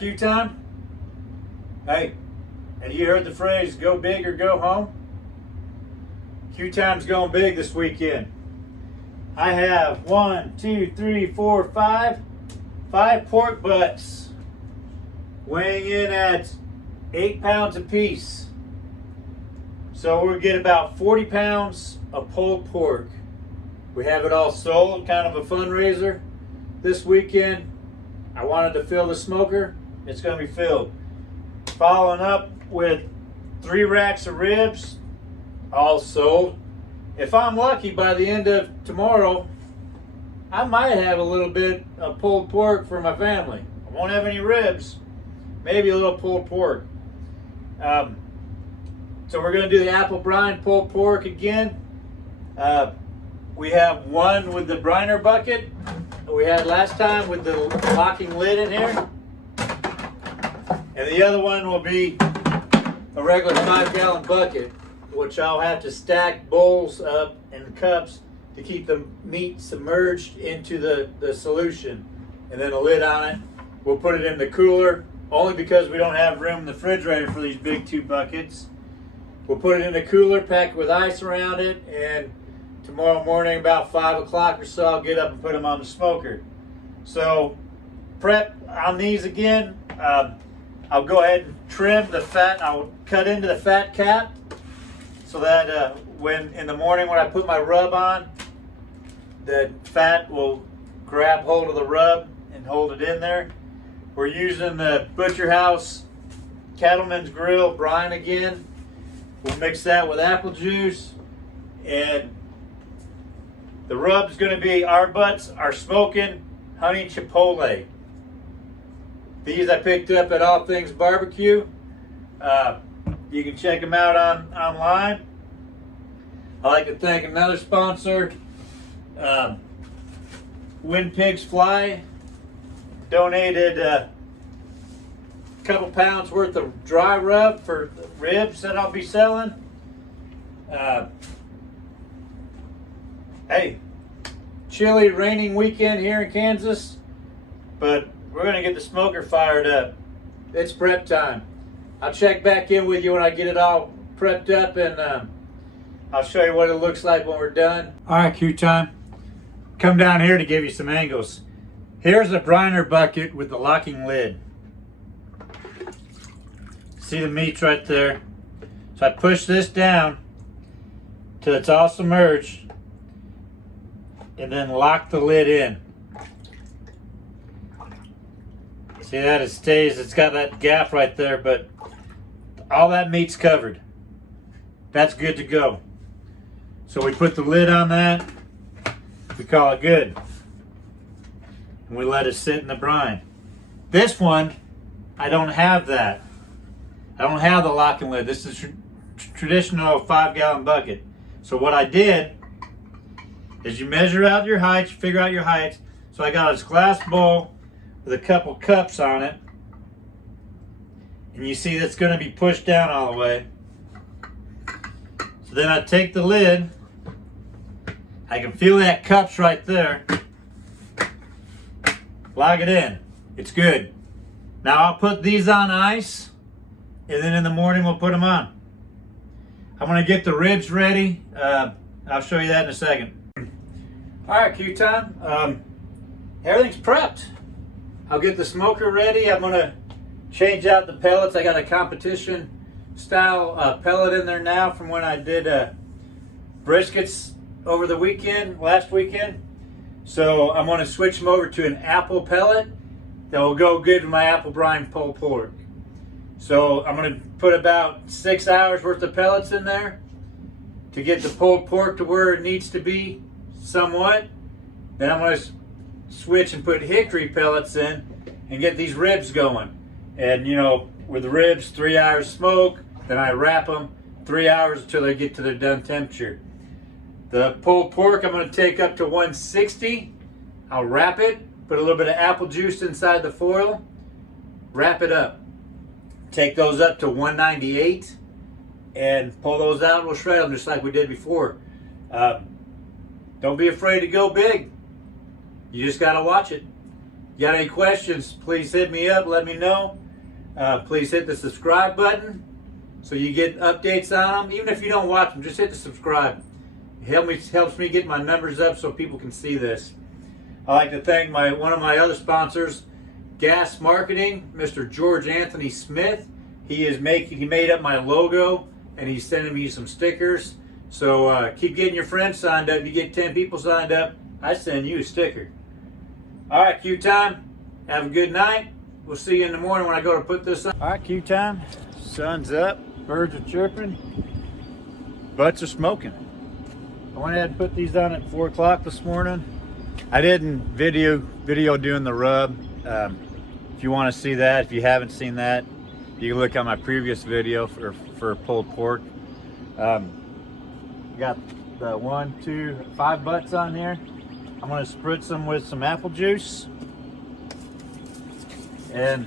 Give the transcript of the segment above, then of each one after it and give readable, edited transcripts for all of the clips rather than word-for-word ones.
Q time. Hey, have you heard the phrase go big or go home? Q time's going big this weekend. I have 5 pork butts weighing in at 8 pounds apiece. So we'll get about 40 pounds of pulled pork. We have it all sold, kind of a fundraiser this weekend. I wanted to fill the smoker. It's going to be filled. Following up with 3 racks of ribs, all sold. If I'm lucky, by the end of tomorrow, I might have a little bit of pulled pork for my family. I won't have any ribs, maybe a little pulled pork. So we're going to do the apple brine pulled pork again. We have one with the briner bucket we had last time with the locking lid in here. And the other one will be a regular 5-gallon bucket, which I'll have to stack bowls up and cups to keep the meat submerged into the solution. And then a lid on it. We'll put it in the cooler, only because we don't have room in the refrigerator for these big 2 buckets. We'll put it in the cooler, packed with ice around it, and tomorrow morning about 5 o'clock or so, I'll get up and put them on the smoker. So prep on these again. I'll go ahead and trim the fat. I'll cut into the fat cap so that when in the morning when I put my rub on, the fat will grab hold of the rub and hold it in there. We're using the Butcher House Cattleman's Grill brine again. We'll mix that with apple juice, and the rub's going to be our butts are smoking honey chipotle. These I picked up at All Things Barbecue. You can check them out online. I'd like to thank another sponsor, When Pigs Fly. Donated a couple pounds worth of dry rub for ribs that I'll be selling. Hey, chilly, raining weekend here in Kansas, but we're going to get the smoker fired up. It's prep time. I'll check back in with you when I get it all prepped up, and I'll show you what it looks like when we're done. All right, Q time. Come down here to give you some angles. Here's a briner bucket with the locking lid. See the meats right there? So I push this down till it's all submerged, and then lock the lid in. See that? It stays, it's got that gap right there, but all that meat's covered. That's good to go. So we put the lid on that, we call it good. And we let it sit in the brine. This one, I don't have that. I don't have the locking lid. This is traditional 5-gallon bucket. So what I did is you measure out your height, you figure out your height. So I got this glass bowl with a couple cups on it. And you see that's going to be pushed down all the way. So then I take the lid. I can feel that cups right there. Lock it in. It's good. Now I'll put these on ice, and then in the morning we'll put them on. I'm going to get the ribs ready. I'll show you that in a second. All right, Q time. Everything's prepped. I'll get the smoker ready. I'm going to change out the pellets. I got a competition style pellet in there now from when I did briskets over the weekend, last weekend. So I'm going to switch them over to an apple pellet that will go good with my apple brine pulled pork. So I'm going to put about 6 hours worth of pellets in there to get the pulled pork to where it needs to be somewhat. Then I'm going to switch and put hickory pellets in and get these ribs going. And you know, with the ribs, 3 hours smoke, then I wrap them 3 hours until they get to their done temperature. The pulled pork I'm going to take up to 160. I'll wrap it, put a little bit of apple juice inside the foil, wrap it up. Take those up to 198 and pull those out. We'll shred them just like we did before. Don't be afraid to go big. You just got to watch it. Got any questions, please hit me up, let me know. Please hit the subscribe button so you get updates on them. Even if you don't watch them, just hit the subscribe. It helps me get my numbers up so people can see this. I'd like to thank one of my other sponsors, Gas Marketing, Mr. George Anthony Smith. He made up my logo and he's sending me some stickers. So keep getting your friends signed up. You get 10 people signed up, I send you a sticker. All right, Q time. Have a good night. We'll see you in the morning when I go to put this on. All right, Q time. Sun's up. Birds are chirping. Butts are smoking. I went ahead and put these on at 4 o'clock this morning. I didn't video doing the rub. If you want to see that, if you haven't seen that, you can look at my previous video for pulled pork. Got the 1, 2, 5 butts on here. I'm going to spritz them with some apple juice. And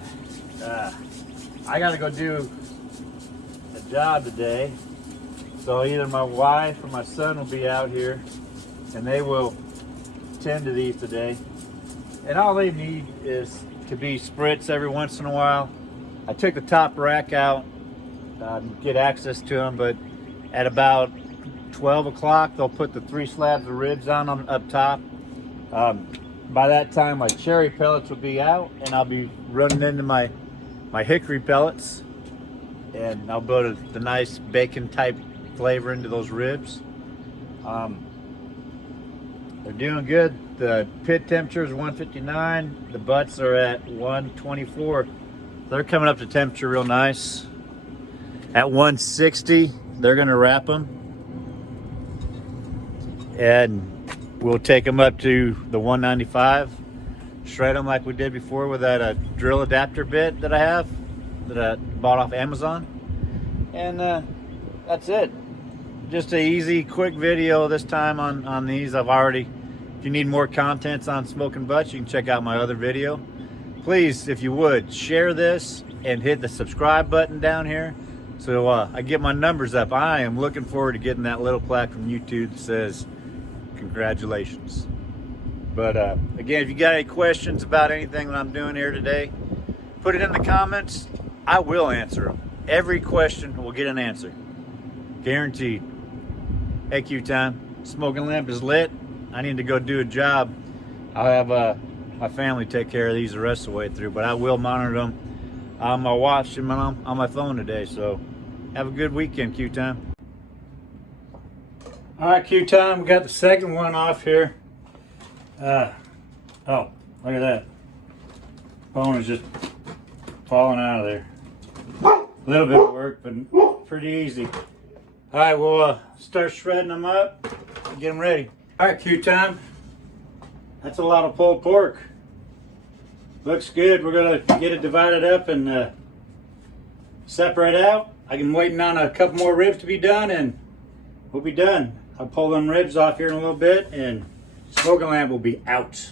I got to go do a job today. So either my wife or my son will be out here and they will tend to these today. And all they need is to be spritzed every once in a while. I took the top rack out to get access to them, but at about 12 o'clock they'll put the 3 slabs of ribs on them up top. By that time my cherry pellets will be out and I'll be running into my hickory pellets, and I'll build the nice bacon type flavor into those ribs. They're doing good. The pit temperature is 159. The butts are at 124. They're coming up to temperature real nice. At 160, they're gonna wrap them. And we'll take them up to the 195. Shred them like we did before with that drill adapter bit that I have, that I bought off Amazon. And that's it. Just an easy, quick video this time on these. If you need more contents on smoking butts, you can check out my other video. Please, if you would, share this and hit the subscribe button down here so I get my numbers up. I am looking forward to getting that little plaque from YouTube that says, congratulations. But again, if you got any questions about anything that I'm doing here today, put it in the comments. I will answer them. Every question will get an answer. Guaranteed. Hey, Q time. Smoking lamp is lit. I need to go do a job. I'll have my family take care of these the rest of the way through, but I will monitor them on my watch and on my phone today. So have a good weekend, Q time. All right, Q time. We got the second one off here. Oh, look at that. Bone is just falling out of there. A little bit of work, but pretty easy. All right, we'll start shredding them up and get them ready. All right, Q time. That's a lot of pulled pork. Looks good. We're gonna get it divided up and separate out. I'm waiting on a couple more ribs to be done and we'll be done. I'll pull them ribs off here in a little bit and smoking lamp will be out.